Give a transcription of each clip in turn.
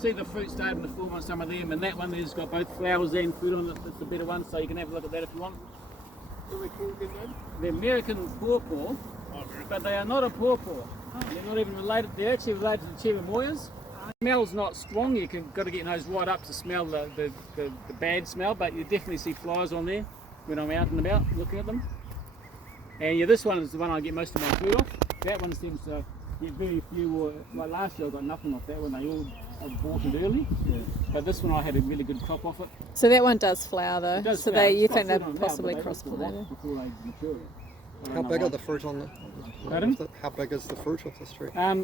See the fruit starting to form on some of them, and that one there's got both flowers and fruit on it. It's the better one, so you can have a look at that if you want. The American pawpaw, but they are not a pawpaw. They're not even related. They're actually related to the cherry moyas. The smell's not strong. You can got to get your nose right up to smell the bad smell, but you definitely see flies on there when I'm out and about looking at them. And yeah, this one is the one I get most of my food off. That one seems to get very few. Or like last year, I got nothing off that one. They all bought it early. Yeah. But this one I had a really good crop off it. So that one does flower though. Does so flower. you think they're possibly cross-pollinated? Before they mature. How big are the fruit on the? Pardon? How big is the fruit of this tree? A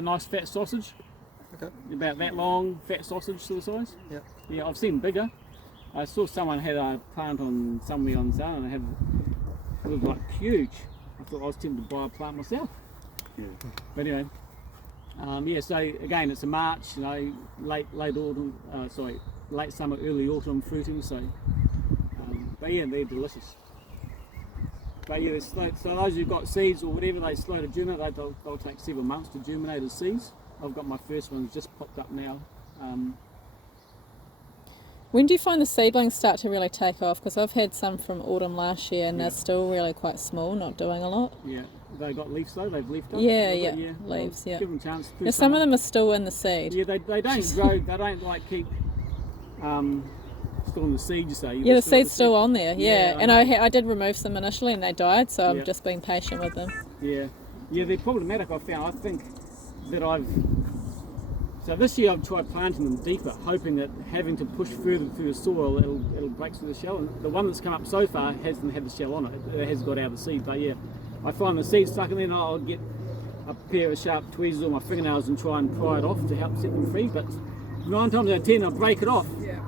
nice fat sausage. Okay. About that long, fat sausage sort of size. Yeah. Yeah, I've seen bigger. I saw someone had a plant on somewhere on sale and it was like huge. I thought I was tempted to buy a plant myself. Yeah. But anyway, yeah. So again, it's a March, late autumn, late summer, early autumn fruiting. So, but yeah, they're delicious. But yeah, so those who've got seeds or whatever, they slow to germinate. They'll take several months to germinate as seeds. I've got my first ones just popped up now. When do you find the seedlings start to really take off? Because I've had some from autumn last year and they're still really quite small, not doing a lot. Yeah, they got leaves though, they've leafed up. Yeah, leaves, well, give them a chance. Now, some of them are still in the seed. Yeah, they don't grow, they don't like keep still in the seed, you say. Yeah, the seed's still on there, yeah. And I did remove some initially and they died, so I've just been patient with them. Yeah, they're problematic, I found. I think that so this year I've tried planting them deeper, hoping that having to push further through the soil, it'll break through the shell. And the one that's come up so far hasn't had the shell on it. It has got out of the seed. But yeah, I find the seed stuck in there and I'll get a pair of sharp tweezers or my fingernails and try and pry it off to help set them free. But 9 times out of 10 I'll break it off. Yeah.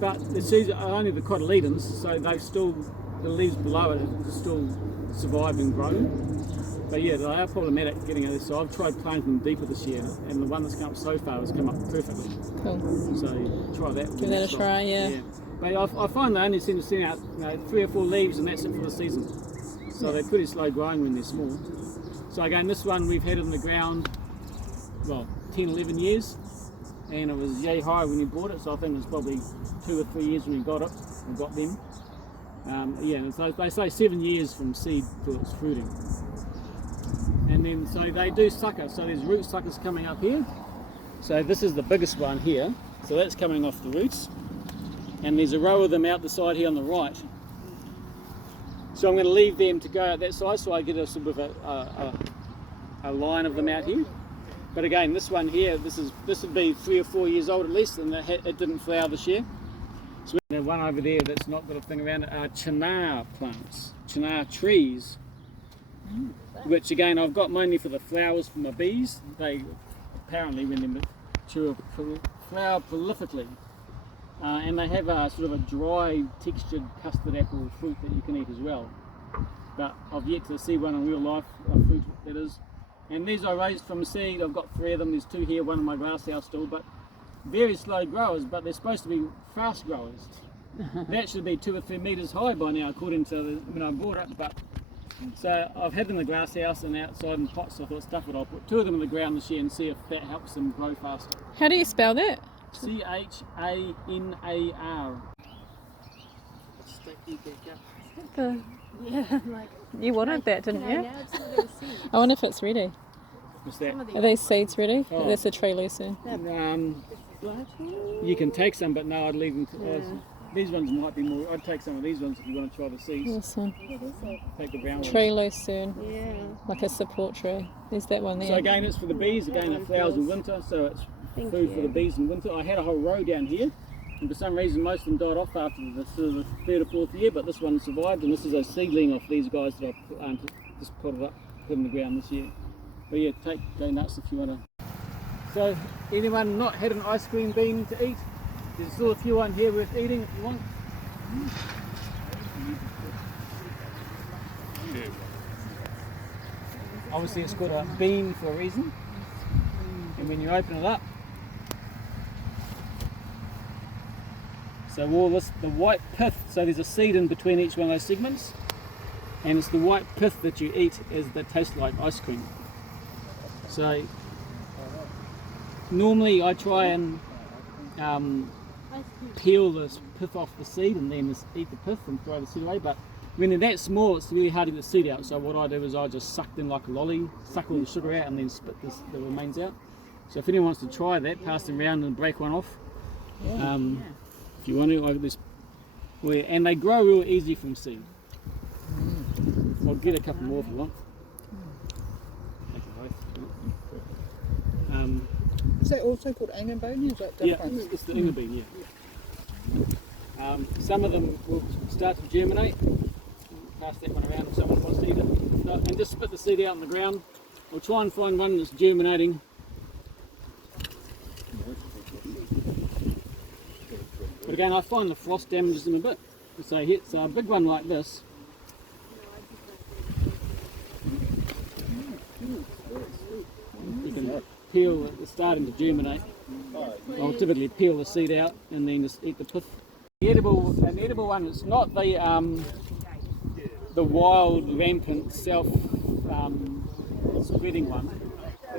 But the seeds are only the cotyledons, so they've still, the leaves below it are still surviving and growing. But yeah, they are problematic getting out of this. So I've tried planting them deeper this year, and the one that's come up so far has come up perfectly. Cool. So try that. Give that a try, yeah. But I find they only seem to send out 3 or 4 leaves, and that's it for the season. So they're pretty slow growing when they're small. So again, this one we've had in the ground, well, 10, 11 years, and it was yay high when we bought it. So I think it was probably 2 or 3 years when we got it, and got them. Yeah, so they say 7 years from seed till it's fruiting. And then, so they do sucker, so there's root suckers coming up here. So this is the biggest one here, so that's coming off the roots. And there's a row of them out the side here on the right. So I'm going to leave them to go out that side so I get a sort of a line of them out here. But again, this one here, this would be 3 or 4 years old at least, and it didn't flower this year. So the one over there that's not got a thing around it are chinar plants, chinar trees. Which again I've got mainly for the flowers for my bees. They apparently when they mature flower prolifically, and they have a sort of a dry textured custard apple fruit that you can eat as well. But I've yet to see one in real life, a fruit that is. And these I raised from seed. I've got 3 of them. There's 2 here, 1 in my glass house still, but very slow growers. But they're supposed to be fast growers. That should be 2 or 3 meters high by now, according to when I bought it. But so I've had them in the glass house and outside in pots, so I thought stuff it. I'll put 2 of them in the ground this year and see if that helps them grow faster. How do you spell that? C-H-A-N-A-R. Yeah, You wanted that, didn't you? Now it's little seeds. I wonder if it's ready. What's that? Are these seeds ready? Oh. That's a tree lucerne. You can take some, but no, I'd leave them to these ones might be more. I'd take some of these ones if you want to try the seeds. This one. Take the brown ones. Tree lucerne. Yeah. Like a support tree. There's that one there. So again, it's for the bees. Again, it flowers in winter, so it's food for the bees in winter. I had a whole row down here, and for some reason most of them died off after the sort of the 3rd or 4th year, but this one survived, and this is a seedling off these guys that I've just put in the ground this year. But yeah, go nuts if you want to. So anyone not had an ice cream bean to eat? There's still a few on here worth eating if you want. Obviously it's got a bean for a reason. And when you open it up, so all this, the white pith, so there's a seed in between each one of those segments, and it's the white pith that you eat that tastes like ice cream. So Normally I try and peel the pith off the seed and then just eat the pith and throw the seed away, but when they're that small it's really hard to get the seed out, so what I do is I just suck them like a lolly, suck all the sugar out and then spit the remains out. So if anyone wants to try that, pass them around and break one off. If you want to, like this, and they grow real easy from seed. I'll get a couple more if you want. Is that also called angerbone? Is that different? Yeah, it's the inner bean, yeah. Some of them will start to germinate. Pass that one around if someone wants to eat it. And just spit the seed out on the ground. We'll try and find one that's germinating. But again, I find the frost damages them a bit. So it's a big one like this. You can peel, it's starting to germinate. I'll typically peel the seed out and then just eat the pith. An edible one, it's not the wild, rampant, self-spreading one.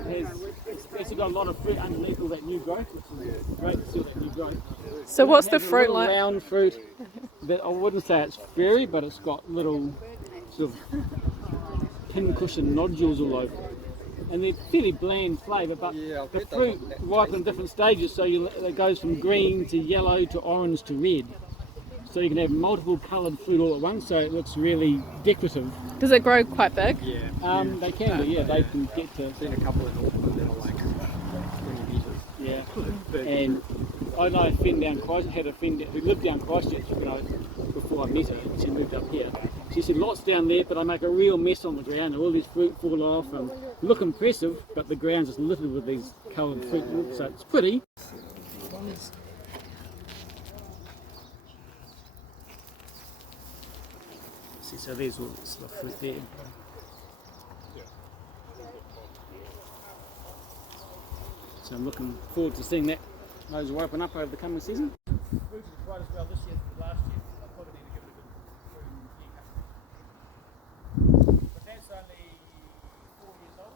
It's actually got a lot of fruit underneath all that new growth, which is great to see all that new growth. So what's the fruit like? Round fruit that I wouldn't say it's fairy, but it's got little sort of pincushion nodules all over. And they're fairly bland flavour, but the fruit ripen in different stages, so it goes from green to yellow to orange to red. So you can have multiple coloured fruit all at once, so it looks really decorative. Does it grow quite big? Yeah. They can do, yeah. They can get to... I've seen a couple in Auckland that are like 20 metres. Yeah. And I know a friend down Christchurch, had a friend who lived down Christchurch before I met her, and she moved up here. She said lots down there, but I make a real mess on the ground, and all this fruit fall off and look impressive, but the ground's just littered with these coloured fruit, so it's pretty. See, so there's all this stuff fruit there. So I'm looking forward to seeing those ripen up over the coming season. Fruit is quite as well this year as last year. I probably need to give it a good fruit and year. But that's only 4 years old.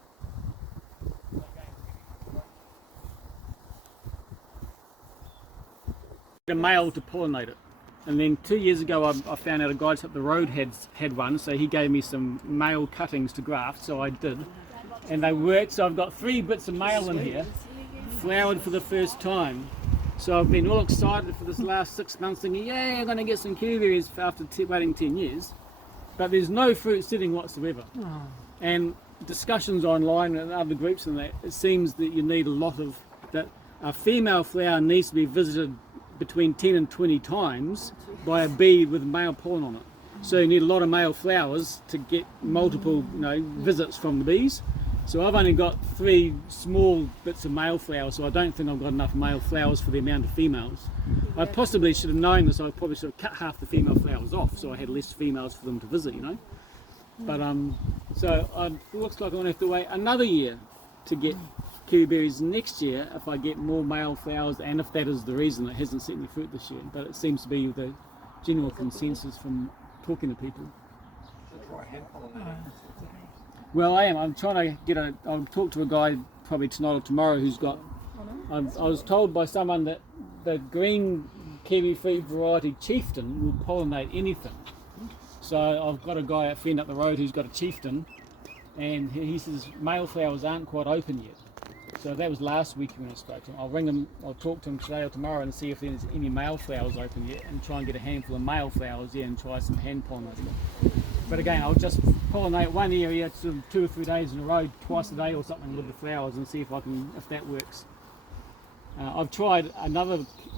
A male to pollinate it. And then 2 years ago I found out a guy up the road had one, so he gave me some male cuttings to graft, so I did. And they worked, so I've got 3 bits of male in here, flowered for the first time. So I've been all excited for this last 6 months thinking, yeah, I'm going to get some kiwiberries after waiting 10 years. But there's no fruit sitting whatsoever. Oh. And discussions online and other groups and that, it seems that you need a lot of, that a female flower needs to be visited between 10 and 20 times by a bee with male pollen on it. So you need a lot of male flowers to get multiple visits from the bees. So I've only got 3 small bits of male flowers, so I don't think I've got enough male flowers for the amount of females. I possibly should have known this, I probably should have cut half the female flowers off so I had less females for them to visit, But so it looks like I'm going to have to wait another year to get kiwiberries next year if I get more male flowers, and if that is the reason it hasn't sent me fruit this year. But it seems to be the general consensus from talking to people. Well, I am. I'm trying to I'll talk to a guy probably tonight or tomorrow who's got, I was told by someone that the green kiwi fruit variety chieftain will pollinate anything. So I've got a guy, a friend up the road who's got a chieftain, and he says male flowers aren't quite open yet. So that was last week when I spoke to him. I'll ring him, I'll talk to him today or tomorrow and see if there's any male flowers open yet, and try and get a handful of male flowers and try some hand pollinating. But again, I'll just pollinate one area sort of 2 or 3 days in a row, twice a day or something with the flowers, and see if that works. I've tried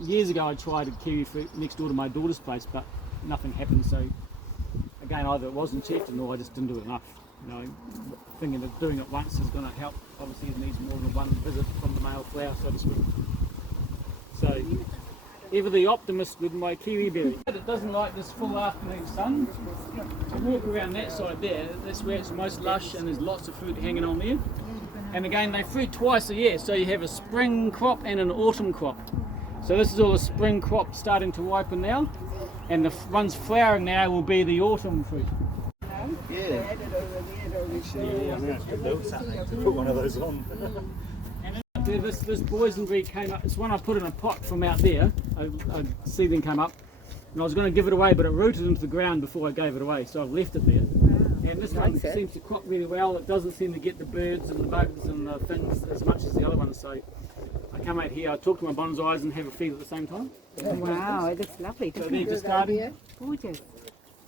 years ago I tried a kiwi fruit next door to my daughter's place, but nothing happened. So again, either it wasn't chieftain or I just didn't do it enough. Thinking that doing it once is going to help. Obviously it needs more than one visit from the male flower, so to speak. So, ever the optimist with my kiwiberry. It doesn't like this full afternoon sun. So walk around that side there, that's where it's most lush and there's lots of fruit hanging on there. And again, they fruit twice a year, so you have a spring crop and an autumn crop. So this is all a spring crop starting to ripen now, and the ones flowering now will be the autumn fruit. Yeah, I'm going to have to build something to put one of those on. This boysenberry came up. It's one I put in a pot from out there. A seedling came up, and I was going to give it away, but it rooted into the ground before I gave it away, so I've left it there. And this one seems to crop really well. It doesn't seem to get the birds and the bugs and the things as much as the other ones. So I come out here, I talk to my bonsais and have a feed at the same time. Wow, it looks lovely. So they're just starting. Gorgeous.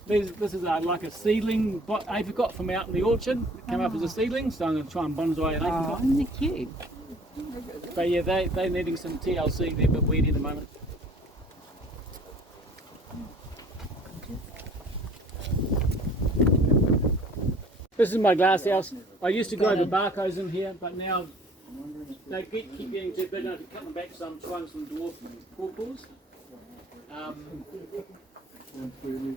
This is like a seedling apricot from out in the orchard. It came up as a seedling, so I'm going to try and bonsai an apricot. Oh, isn't it cute? But yeah, they're needing some TLC. They're a bit weedy at the moment. This is my glass house. I used to grow the barcos in here, but now they keep getting too big. I have to cut them back, so I'm trying some dwarf pawpaws.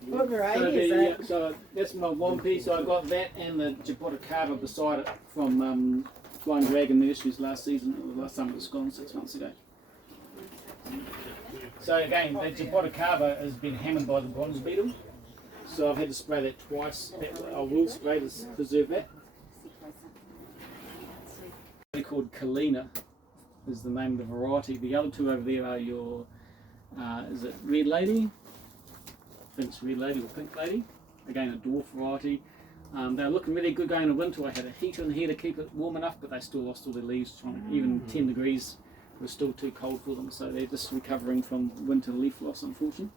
What variety is that? So that's my wampee. So I got that and the jaboticaba beside it from Flying Dragon Nurseries last season. Or last time it was gone 6 months ago. So again, the jaboticaba has been hammered by the bronze beetle. So I've had to spray that twice. I will spray to preserve that. They're called Kalina is the name of the variety. The other two over there are your, is it Red Lady? I think it's Red Lady or Pink Lady. Again, a dwarf variety. They're looking really good going in winter. I had a heater in here to keep it warm enough, but they still lost all their leaves. Even 10 degrees was still too cold for them, so they're just recovering from winter leaf loss, unfortunately.